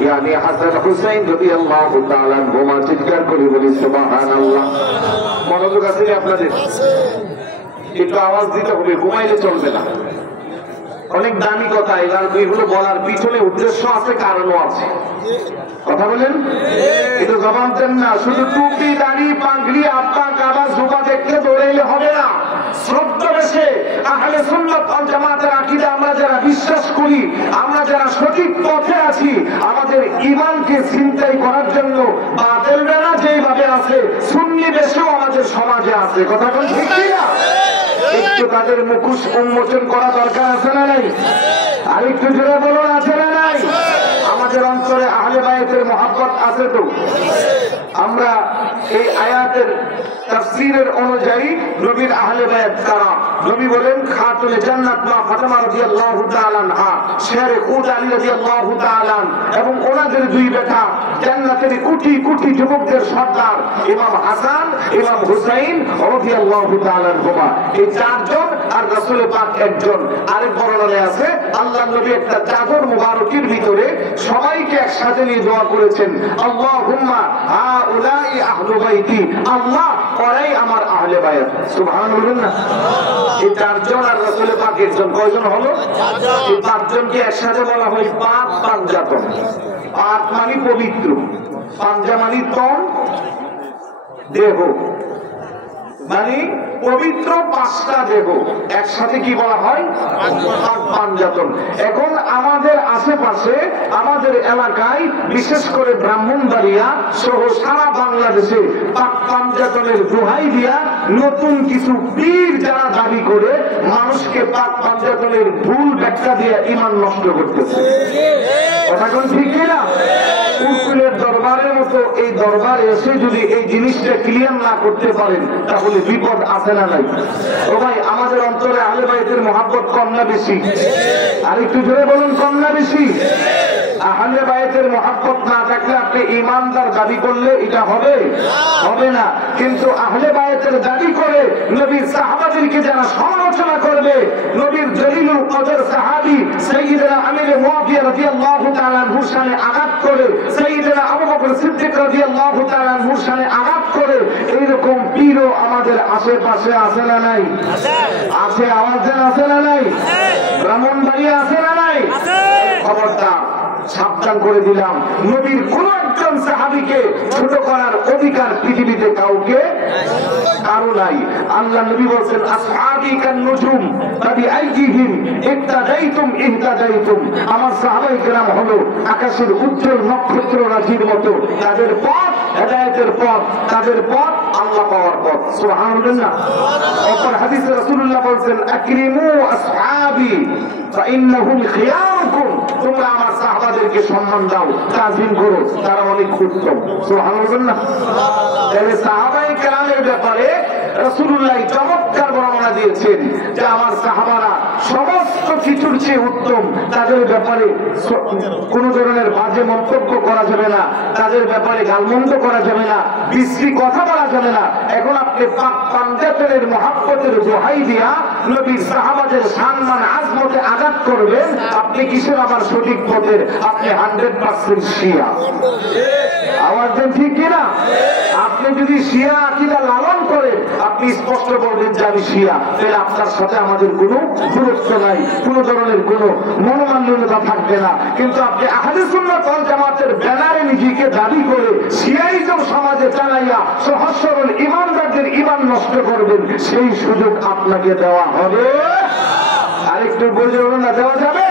यानी हसन हुसैन রাদিয়াল্লাহু তাআলা আনহুমা। চিৎকার করে বলি সুবহানাল্লাহ। মনোযোগ আছে আপনাদের? একটু আওয়াজ দিতে হবে, ঘুমাইলে চলবে না। অনেক দামি কথা, এগুলো বলার পিছনে উদ্দেশ্য আছে, কারণও আছে। কথা বলেন, এটা জবাব দেন না। শুধু টুপি দাড়ি পাগড়ি আব্বা কাবা জুবা দেখলে দৌড়াইলে হবে না। শ্রদ্ধাবেশে আহলে সুন্নাত ওয়াল জামাতের আকীদা আমরা যারা বিশ্বাস করি, আমরা যারা সঠিক পথে আছি, আমাদের ঈমানকে ছিনতাই করার জন্য বাতিলরা যেভাবে আছে, সুন্নি বেশও আমাদের সমাজে আছে। কথা কোন ঠিক কিনা? একটু তাদের মুখোশ উন্মোচন করা দরকার আছে না নাই? আর একটু জোরে বলুন, আছে না নাই? আমাদের অন্তরে আহলে বায়তের মহব্বত আছে তো? আমরা এই আয়াতের তাফসীরের অনুযায়ী নবীর আহলে বায়ত কারা? নবী বলেন খাতুনে জান্নাত মা ফাতেমা রাদিয়াল্লাহু তাআলা আনহা, শেরে খুদ আলী রাদিয়াল্লাহু তাআলা এবং ওনাদের দুই বেটা, জান্নাতের কোটি কোটি যুবকদের সর্দার ইমাম হাসান ইমাম হুসাইন রাদিয়াল্লাহু তাআলা আনহুমা। এই চারজন আর রাসূল পাক একজন। আরেক বর্ণনায় আছে আল্লাহর নবী একটা চাদর মুবারকের ভিতরে সবাইকে একসাথে নিয়ে দোয়া করেছেন, আল্লাহুম্মা হাউলাই আহলু বাইতি, আল্লাহ ওরাই আমার আহলে বায়াত। সুবহানাল্লাহ না? এই চারজন আর রাসূল পাক একজন, কয়জন হলো? এই পাঁচজনকে একসাথে বলা হয় পাক পাঞ্জাতন। পাক মানে পবিত্র, পাঞ্জা মানে তন, দেহ মানে পবিত্র পাঁচটা দেহ একসাথে কি বলা হয়? পাঞ্জাতন। এখন আমাদের আশেপাশে আমাদের এলাকায় বিশেষ করে ব্রাহ্মণবাড়িয়া সহ সারা বাংলাদেশে পাক পাঞ্জাতনের দোহাই দিয়া নতুন কিছু পীর যারা দাবি করে মানুষকে পাক পাঞ্জাতনের ভুল ব্যাখ্যা দিয়ে ঈমান নষ্ট করতেছে। কথা কোন ঠিক কিনা? উকিলের দরবারের মতো এই দরবারে এসে যদি এই জিনিসটা ক্লিয়ার না করতে পারেন তাহলে বিপদ আছে না নাই? ও ভাই, আমাদের অন্তরে আহলে বায়তের মহব্বত কম না বেশি? আর একটু জোরে বলুন, কম না বেশি? আহলে বায়তের মহব্বত না থাকলে আপনি ঈমানদার দাবি করলে এটা হবে? হবে না। কিন্তু আহলে বায়তের দাবি করে নবীর সাহাবাদেরকে যারা সমালোচনা করবে, নবীর জলিলুল কদর সাহাবী সাইয়্যিদনা আমির মুআবিয়া রাদিয়াল্লাহু তাআলা আনহুর শানে আঘাত করে, সাইয়্যিদনা আবু বকর সিদ্দিক রাদিয়াল্লাহু তাআলা আনহুর শানে আঘাত করে, এইরকম পীরও আমাদের আশেপাশে আছে না নাই? আছে। আওয়াজ দেন, আছে না নাই? ব্রাহ্মণবাড়িয়া আছে না নাই? খবরদার, সাবধান করে দিলাম, নবীর কোন একজন সাহাবীকে ছোট করার অধিকার পৃথিবীতে কাউকে কারো নাই। আল্লাহ নবী বলেন আসহাবী কান নুজুম তাবিআইহিম ইত্তাদাইতুম ইহতাদাইতুম, আমার সাহাবায়ে কেরাম হলো আকাশের উজ্জ্বল নক্ষত্র রাশির মতো, তাদের পথ হেদায়েতের পথ, তাদের পথ আল্লাহ পাওয়ার পথ। সুবহানাল্লাহ। অপর হাদিসে রাসূলুল্লাহ বলেন আকরিমু আসহাবী ফাইন্নাহুম খিয়ারুকুম, তোমরা আমার সাহাবাদেরকে সম্মান দাও, তাজিম করো, তারা অনেক উত্তম। সুবহানাল্লাহ। তাহলে সাহাবায়ে কেরামের ব্যাপারে রাসূলুল্লাহ চমৎকার বর্ণনা দিয়েছেন যে আমার সাহাবারা সমস্ত কিছুর চেয়ে উত্তম, তাদের ব্যাপারে কোন ধরনের বাজে মন্তব্য করা যাবে না, তাদের ব্যাপারে গালমন্দ করা যাবে না, বিশ্রী কথা বলা যাবে না। এখন আপনি পাক পাঞ্জাতনের মহব্বতের দোহাই দিয়া নবীর সাহাবাদের সম্মান আজমতে আঘাত করবেন, আপনি কিসের আবার সঠিক পথের? আপনি 100% শিয়া। আওয়াজ দেন, ঠিক কিনা? আপনি যদি শিয়া আকীদা লালন করেন, আপনি স্পষ্ট বলবেন যে আমি শিয়া, তাহলে আপনার সাথে আমাদের কোনো দূরত্ব নাই, কোন ধরনের কোনো মনোমালিন্যতা থাকবে না। কিন্তু আপনি আহলে সুন্নাত ওয়াল জামাতের ব্যানারে নিজেকে দাবি করে শিয়াইজম সমাজে চালাইয়া সহজ সরল ইমানদারদের ঈমান নষ্ট করবেন, সেই সুযোগ আপনাকে দেওয়া হবে? আরেকটু বলবেন না, দেওয়া যাবে?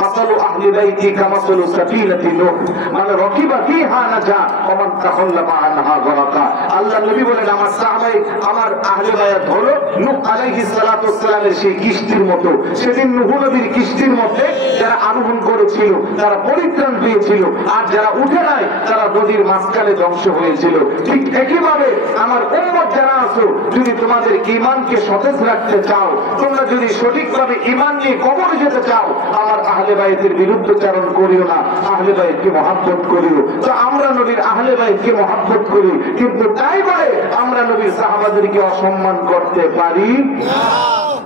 মাসালু আহলি বাইতি কামাসালু সাফিনাতি নূহ, মানে রাকিবা ফিহা নাজা ওয়া মান তাখাল্লাফা আনহা গরাকা। আল্লাহ নবী বলেন আমার সাহাবায়ে, আমার আহলে বায়াত হলো নূহ আলাইহিস সালাতু ওয়াস সালামের সেই কিস্তির মতো। সেদিন নূহ নবীর কিস্তির মধ্যে যারা আরোহণ করেছিল তারা পরিত্রাণ পেয়েছিল, আর যারা উঠে নাই তারা নদীর মাঝখানে ধ্বংস হয়েছিল। ঠিক একইভাবে আমার উম্মত যারা আছো, যদি তোমাদের ঈমানকে সতেজ রাখতে চাও, তোমরা যদি সঠিকভাবে ঈমান নিয়ে কবরে যেতে চাও, আমার আহলে বাইতের বিরুদ্ধচারণ করিও না, আহলে বাইতকে মহব্বত করিও। তো আমরা নবীর আহলে বাইতকে মহব্বত করি, কিন্তু তাই বলে আমরা নবীর সাহাবাদেরকে অসম্মান করতে পারি না।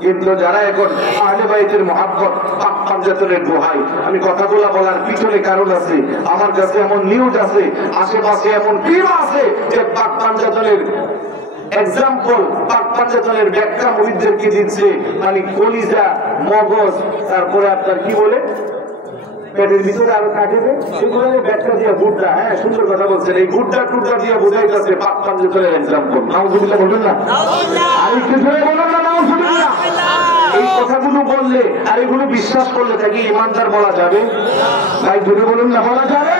কিন্তু যারা এখন আহলে বাইতের মহব্বত পাক পাঞ্জাতনের দোহাই, আমি কথাগুলো বলার পিছনে বলে কারণ আছে, আমার কাছে এমন নিউজ আছে, আশেপাশে এমন ক্রিয়া আছে যে পাক পাঞ্জাতনের এক্সাম্পল, পাক পাঞ্জাতনের ব্যাখ্যা মুরিদদেরকে দিচ্ছে, মানে কলিজা, মগজ, তারপরে আপনার কি বলে পেটের ভিতরে আরো থাকে যে সেগুলো ব্যাখ্যা দিয়ে গুড্ডা, হ্যাঁ সুন্দর কথা বলছেন, এই গুড্ডা টুড্ডা দিয়ে বোঝাইতেছে পাক পাঞ্জাতনের এক্সাম্পল। নাউজুবিল্লাহ বলবেন না, আর একটু জোরে বলুন না নাউজুবিল্লাহ। এই কথাগুলো বললে আর এগুলো বিশ্বাস করলে তাকে ইমানদার বলা যাবে? ভাই জোরে বলুন না, বলা যাবে?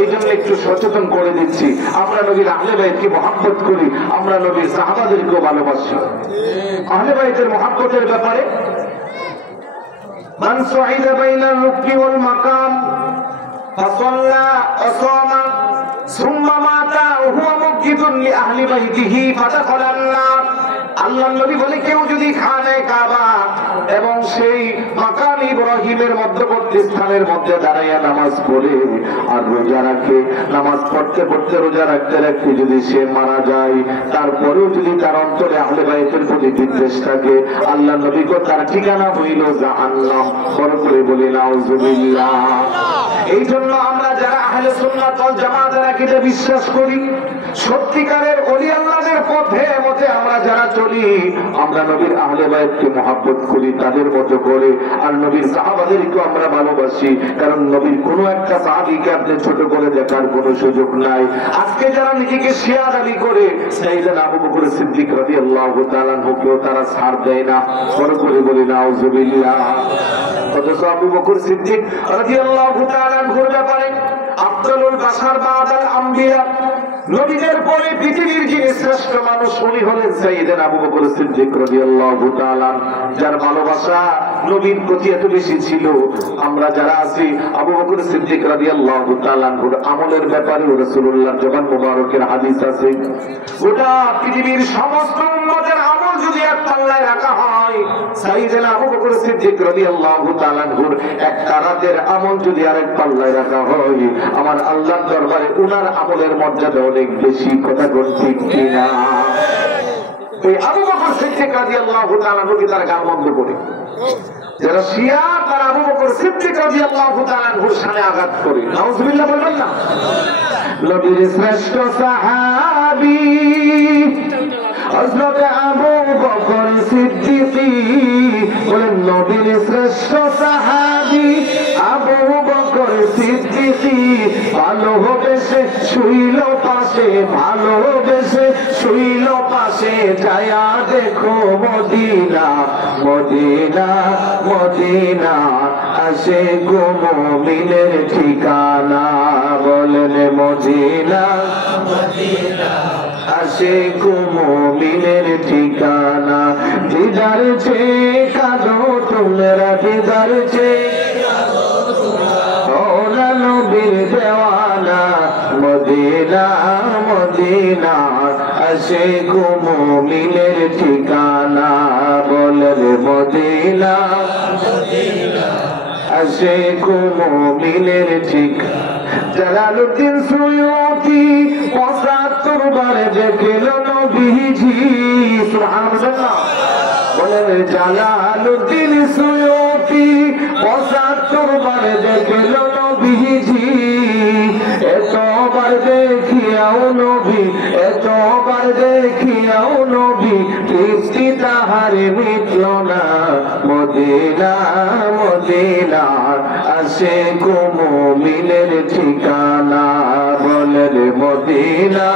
এই জন্য একটু সচেতন করে দিচ্ছি, আমরা নবীর আহলে বাইতকে মহব্বত করি, আমরা নবীর সাহাবাদেরকেও ভালোবাসি। আহলে বাইতের মহব্বতের ব্যাপারে মান সাইদা বাইনার রুকনি ওয়াল মাকাম ফাসাল্লা ওয়াসামা সুম্মা মাতা ওয়া হুয়া মুকিদুন লি আহলি বাইতিহি ফাদাখালান নার। আল্লাহর নবী বলে, কেউ যদি খানে কাবা এবং সেই মাকাম ইব্রাহিমের মধ্যবর্তী স্থানের মধ্যে দাঁড়াইয়া নামাজ পড়ে আর রোজা রাখে, নামাজ পড়তে পড়তে রোজা রাখতে রাখতে যদি সে মারা যায়, তারপরেও যদি তার অন্তরে আহলে বাইতের প্রতি বিদ্বেষ থাকে, আল্লাহর নবী কো তার ঠিকানা হইল জাহান্নাম। বড় করে বলি নাউজুবিল্লাহ। এই জন্য আমরা যারা আহলে সুন্নাত ওয়াল জামাতের আকীদা বিশ্বাস করি, সত্যিকারের ওলি আল্লাহদের পথে মতে আমরা যারা চলি, আমরা নবীর আহলে বাইতকে মহব্বত করি তাদের মতো করে, আর নবীর সাহাবাদেরকে আমরা ভালোবাসি, কারণ নবীর কোনো একটা সাহাবীকে আপনি ছোট করে দেখার কোনো সুযোগ নাই। আজকে যারা নিজেকে শিয়া দাবি করে, সাইয়েদনা আবু বকর সিদ্দিক রাদিয়াল্লাহু তাআলা আনহুকেও তারা ছাড় দেয় না। বড় করে বলি নাউজুবিল্লাহ। অথচ আবু বকর সিদ্দিক রাদিয়াল্লাহু তাআলা আনহুর ব্যাপারে আফদালুল বাশার বাদাল আম্বিয়া, নবীদের পরে পৃথিবীর যিনি শ্রেষ্ঠ মানুষ উনি হলেন সাইয়েদনা আবু বকর সিদ্দিক রাদিয়াল্লাহু তাআলা, যার ভালোবাসা নবীর প্রতি এত বেশি ছিল। আমরা যারা আছি আবু বকর সিদ্দিক রাদিয়াল্লাহু তাআলা এর আমলের ব্যাপারে রাসূলুল্লাহর জবান মুবারকের হাদিস আছে, গোটা পৃথিবীর সমস্ত উম্মতের আমল যদি এক পাল্লায় রাখা হয়, সাইয়েদনা আবু বকর সিদ্দিক রাদিয়াল্লাহু তাআলা এর একটা রাতের আমল যদি আরেক পাল্লায় রাখা হয়, আমার আল্লাহর দরবারে উনার আমলের মর্যাদা অনেক বেশি। কথা ঠিক কিনা? এই আবু বকর সিদ্দিক রাদিয়াল্লাহু তাআলা কে তার গান বন্ধ করে, যারা শিয়া তারা আবু বকর সিদ্দিক রাদিয়াল্লাহু তাআলা এর শানে আঘাত করে। নাউজুবিল্লাহ বলবেন না? নবীর শ্রেষ্ঠ সাহাবী হযরত আবু বকর সিদ্দিক, বলেন নবীর শ্রেষ্ঠ সাহাবী আবু বকর সিদ্দিক, ভালোবেসে শুইল পাশে, ভালোবেসে শুইল পাশে, যায়া দেখো মদিনা, মদিনা, মদিনা, আসে গো মুমিনের ঠিকানা। বলেন মদিনা, মদিনা, আসে গো মুমিনের ঠিকানা। দিদার চেয়ে কাঁদো তোমরা, দিদার চেয়ে নবীর দেওয়ানা, মদিনা, মদিনা, আসে গো মুমিনের ঠিকানা। বলেন মদিনা, মদিনা, আসে গো মুমিনের ঠিকানা। জালালউদ্দিন সুয়ুতি ৭৫ বার দেখল নবীজি। সুবহানাল্লাহ। বলেন জালালউদ্দিন সুয়ুতি ৭৫ বার দেখল নবীজি। এতবার দেখিয়াও নবী, এতবার দেখিয়াও নবী, তৃপ্তি তাহার মিটল না। মদিনা, মদিনা, আসে গো মুমিনের ঠিকানা। বলেন মদিনা,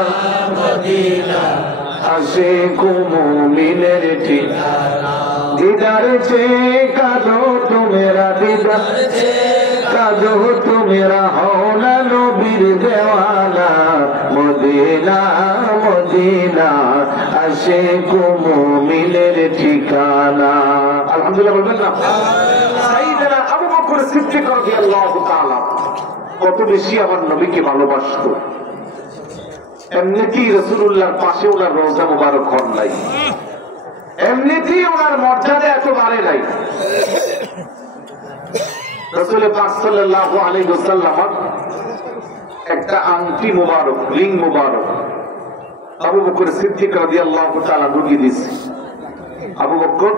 মদিনা, আসে গো মুমিনের ঠিকানা। দিদার চেয়ে কাঁদো তোমরা, দিদার চেয়ে কাঁদো তোমরা, হও না নবীর দেওয়ানা। মদিনা, মদিনা, আসে গো মুমিনের ঠিকানা। আলহামদুলিল্লাহ বলবেন না? সাইয়েদনা আবু বকর সিদ্দিক রাদিয়াল্লাহু তাআলা কত বেশি আমার নবীকে ভালোবাসতো। এমনিতেই রাসূলুল্লাহর পাশে ওনার রওজা মুবারক হন নাই, এমনিতেই ওনার মর্যাদা এত বাড়ে নাই। রাসূল পাক সাল্লাল্লাহু আলাইহি ওয়াসাল্লাম একটা আংটি মুবারক, রিং মুবারক আবু বকর সিদ্দিক রাদিয়াল্লাহু তাআলা ঢুকিয়ে দিয়েছে। আবু বকর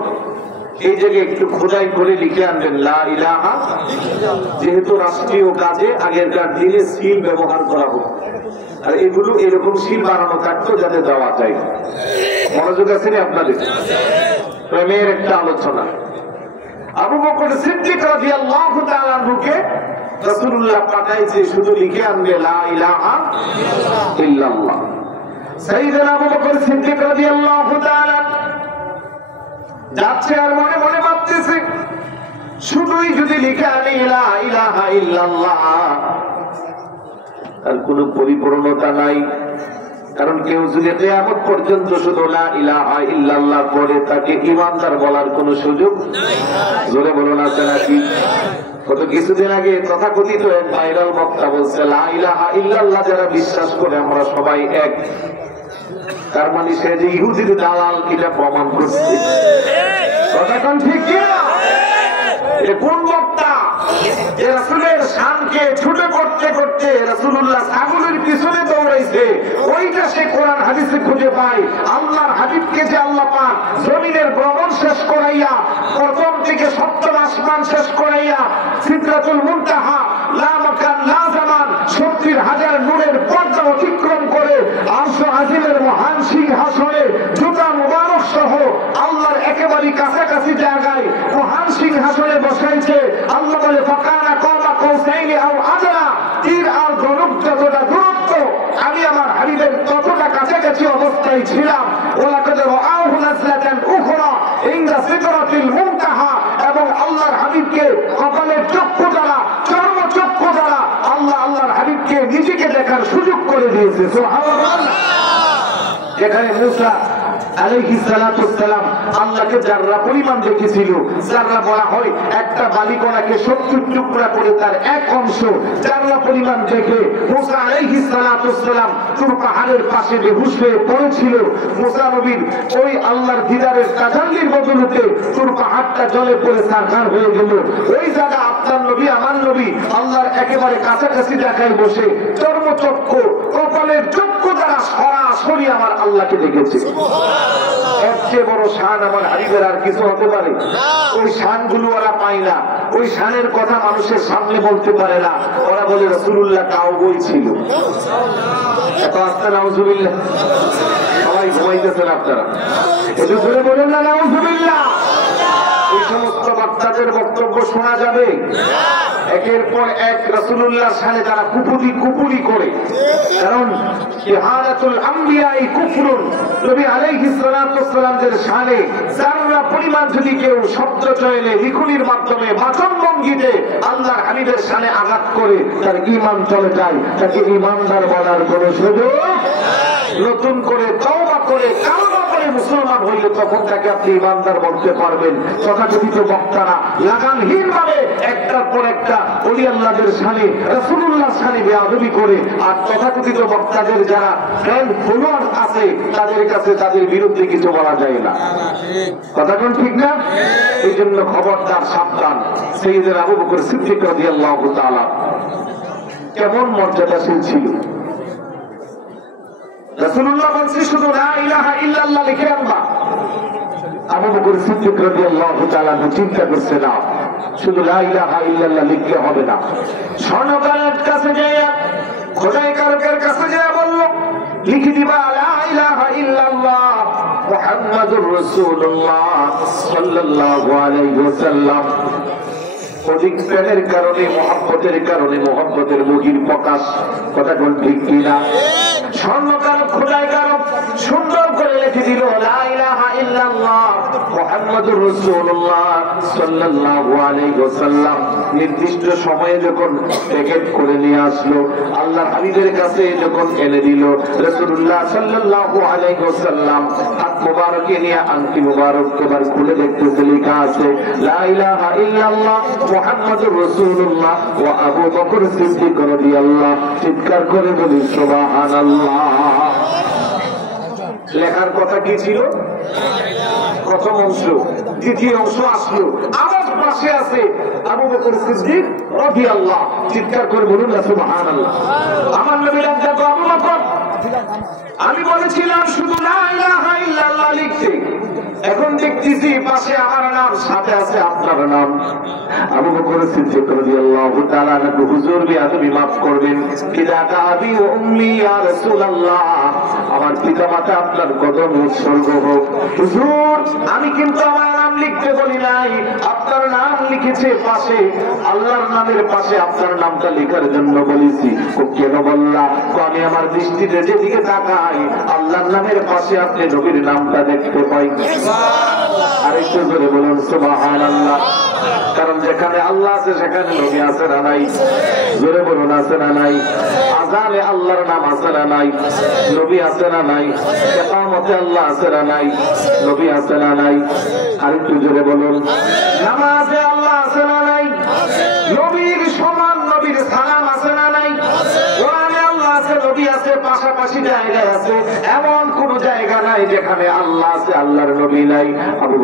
এই জায়গায় একটু খোদাই করে লিখে আনবেন লা ইলাহা, যেহেতু রাষ্ট্রীয় কাজে আগেরকার দিনে সিল ব্যবহার করা হতো, আর এগুলো এরকম সিল বানানো থাকতো যাতে দেওয়া যায়। মনোযোগ আছে না আপনাদের? প্রেমের একটা আলোচনা। আবু বকর সিদ্দিক রাদিয়াল্লাহু তাআলা আনহুকে রাসূলুল্লাহ পাঠাইছে শুধু লিখে আনবে লা ইলাহা ইল্লাল্লাহ। সাইয়েদনা আবু বকর সিদ্দিক রাদিয়াল্লাহু তাআলা যাচ্ছে আর মনে মনে ভাবতেছে শুধুই যদি লিখে আনি লা ইলাহা ইল্লাল্লাহ, আর কোনো পরিপূর্ণতা নাই। কারণ কেউ যদি কিয়ামত পর্যন্ত শুধু লা ইলাহা ইল্লাল্লাহ পড়ে তাকে ঈমানদার বলার কোনো সুযোগ নাই। জোরে বলুন আছে নাকি? কত কিছুদিন আগে তথাকথিত এক ভাইরাল বক্তা বলছে লা ইলাহা ইল্লাল্লাহ যারা বিশ্বাস করে আমরা সবাই এক। তার মানে সে যে ইহুদির দালাল এটা প্রমাণ করছে। কথা কোন ঠিক কি না? এটা কোন বক্তা যে রাসূলের শানকে ছুটে করতে করতে রাসূলুল্লাহ ছাগলের পিছনে দৌড়াইছে, ওইটা সে কোরআন হাদিসে খুঁজে পায়। আল্লাহর হাবিবকে যে আল্লাহ পাক জমিনের ভ্রমণ শেষ করাইয়া, প্রথম থেকে সপ্তম আসমান শেষ করাইয়া সিদরাতুল মুনতাহা লা মাকান লা জামান 70,000 নূরের পর্দা অতিক্রম করে আরশ আজিমের মহান সিংহাসনে জুতা মুবারক সহ আল্লাহর একেবারে কাছাকাছি জায়গায় মহান সিংহাসনে বসাইছে। আল্লাহ বলে ফাকানা কাবা কাউসাইনি আও আদনা, তীর আর ধনুক যতটা দূরত্ব আমি আমার হাবিবের ততটা কাছাকাছি অবস্থায় ছিলাম। ওয়ালাকাদ রাআহু নাজলাতান উখরা ইনদা সিদরাতিল মুনতাহা, এবং আল্লাহর হাবিবকে কপালের চক্ষু দ্বারা, চর্ম চক্ষু দ্বারা আল্লাহর হাবিবকে নিজেকে দেখার সুযোগ করে দিয়েছে। সুবহানাল্লাহ। যেখানে মুসা আলাইহিস সালাতু ওয়াসসালাম আল্লাহকে যাররা পরিমাণ দেখেছিল, যাররা বলা হয় একটা বালিকণাকে 70 টুকরা করে তার এক অংশ যাররা পরিমাণ দেখে মুসা আলাইহিস সালাতু ওয়াসসালাম তুর পাহাড়ের পাশে বেহুশ হয়ে পড়েছিল। মুসা নবীর ওই আল্লাহর দিদারের তাজাল্লির বদলতে তুর পাহাড়টা জলে পড়ে সারখার হয়ে গেল। ওই জায়গা আপনার নবী আমার নবী আল্লাহর একেবারে কাছাকাছি জায়গায় বসে চর্মচক্ষু কপালের চক্ষু দ্বারা সরাসরি আমার আল্লাহকে দেখেছে। এর চেয়ে বড় শান আমার হাবিবের আর কিছু হতে পারে? ওই শানগুলো ওরা পায় না, ওই শানের কথা মানুষের সামনে বলতে পারে না। ওরা বলে রাসূলুল্লাহ কাউবই ছিল। এত আস্তে নাউজুবিল্লাহ। সবাই ঘুমাইতেছেন আপনারা, একটু জোরে বলেন না নাউজুবিল্লাহ। এই সমস্ত বক্তাদের বক্তব্য শোনা যাবে? একের পর এক রাসূলুল্লাহর শানে তারা কুপুরি করে। কারণ ইহানাতুল আম্বিয়াই কুফরুন, নবী আলাইহিস সালাতু ওয়াসসালামের শানে যারা পরিমাণ যদি কেউ শব্দ চয়নে লিখনির মাধ্যমে বাচন ভঙ্গিতে আল্লাহর হাবিবের শানে আঘাত করে তার ঈমান চলে যায়, তাকে ঈমানদার বলার কোনো সুযোগ। নতুন করে তওবা করে কালমা পড়ে মুসলমান হইলে তখন তাকে আপনি ঈমানদার বলতে পারবেন। তথাকথিত বক্তারা লাগামহীন ভাবে একটার পর একটা ওলি আল্লাহদের শানে রাসূলুল্লাহর শানে বেয়াদবি করে, আর তথাকথিত বক্তাদের যারা ফ্যান ফলোয়ার আছে তাদের কাছে তাদের বিরুদ্ধে কিছু বলা যায় না। কথা কোন ঠিক না? এই জন্য খবরদার, সাবধান। সাইয়েদনা আবু বকর সিদ্দিক রাদিয়াল্লাহু তাআলা কেমন মর্যাদাশীল ছিল। রাসূলুল্লাহ বলছে শুধু লা ইলাহা ইল্লাল্লাহ লিখে আনবা। আবু বকর সিদ্দিক রাদিয়াল্লাহু তাআলা চিন্তা করছে না, শুধু লা ইলাহা ইল্লাল্লাহ লিখলে হবে না। স্বর্ণকারের কাছে যায়, খোদাই কারকের কাছে যায় বলল লিখে দিবা লা ইলাহা ইল্লাল্লাহ মুহাম্মাদুর রাসূলুল্লাহ সাল্লাল্লাহু আলাইহি ওয়াসাল্লাম। অধিক প্রেমের কারণে, মহব্বতের কারণে মহব্বতের মুখের প্রকাশ। কথা কোন ঠিক কিনা? স্বর্ণকার খোদাই কারক সুন্দর করে লিখে দিল লা ইলাহা ইল্লাল্লাহ মুহাম্মাদুর রাসূলুল্লাহ সাল্লাল্লাহু আলাইহি ওয়াসাল্লাম। নির্দিষ্ট সময়ে যখন প্যাকেট করে নিয়ে আসলো, আল্লাহর হাবিবের কাছে যখন এনে দিল, রাসূলুল্লাহ সাল্লাল্লাহু আলাইহি ওয়াসাল্লাম হাত মুবারকে নিয়ে আংটি মুবারক এবার খুলে দেখতেছে লেখা আছে লা ইলাহা ইল্লাল্লাহ মুহাম্মাদুর রাসূলুল্লাহ ওয়া আবু বকর সিদ্দিক রাদিয়াল্লাহু। চিৎকার করে বলি সুবহানাল্লাহ। লেখার কথা কি ছিল? প্রথম অংশ। দ্বিতীয় অংশ আসলো, আবার পাশে আছে আবু বকর সিদ্দিক রাদিয়াল্লাহু। চিৎকার করে বলুন না সুবহানাল্লাহ। আমার নবী রাজ্জাক আবু বকর আমি বলেছিলাম শুধু লা ইলাহা ইল্লাল্লাহ লিখতে, এখন দেখতেছি পাশে আমার নাম, সাথে আছে আপনার নাম। আবু বকর সিদ্দিক রাদিয়াল্লাহু তাআলা আনহু, হুজুর বিআদবি মাফ করবেন, ফিদাকা আবি ওয়া উম্মি ইয়া রাসূলুল্লাহ, আমার পিতামাতা আপনার কদম উৎসর্গ হোক। হুজুর আমি কিন্তু আমার নাম লিখতে বলি নাই, আপনার নাম লিখেছে পাশে, আল্লাহর নামের পাশে আপনার নামটা লেখার জন্য বলেছি। ও কেন বললা? আমি আমার দৃষ্টিতে যেদিকে তাকাই আল্লাহর নামের পাশে আপনি নবীর নামটা দেখতে পাই। আরেকটু জোরে বলুন সুবহানাল্লাহ। কারণ যেখানে আল্লাহ আছে সেখানে নবী আছে না নাই? জোরে বলুন আছে না নাই? আযানে আল্লাহর নাম আছে না নাই? নবী আছে না নাই? কিয়ামতে আল্লাহ আছে না নাই? নবী আছে না নাই? আরেকটু জোরে বলুন। নামাজে আল্লাহ আছে না নাই? নবীর সমান নবীর সালাম আছে না নাই? কোরআনে আল্লাহ আছে, নবী আছে, পাশাপাশি জায়গায় আছে, এমন কোন জায়গা নাই যেখানে আল্লাহ আছে আল্লাহর নবী নাই। আবু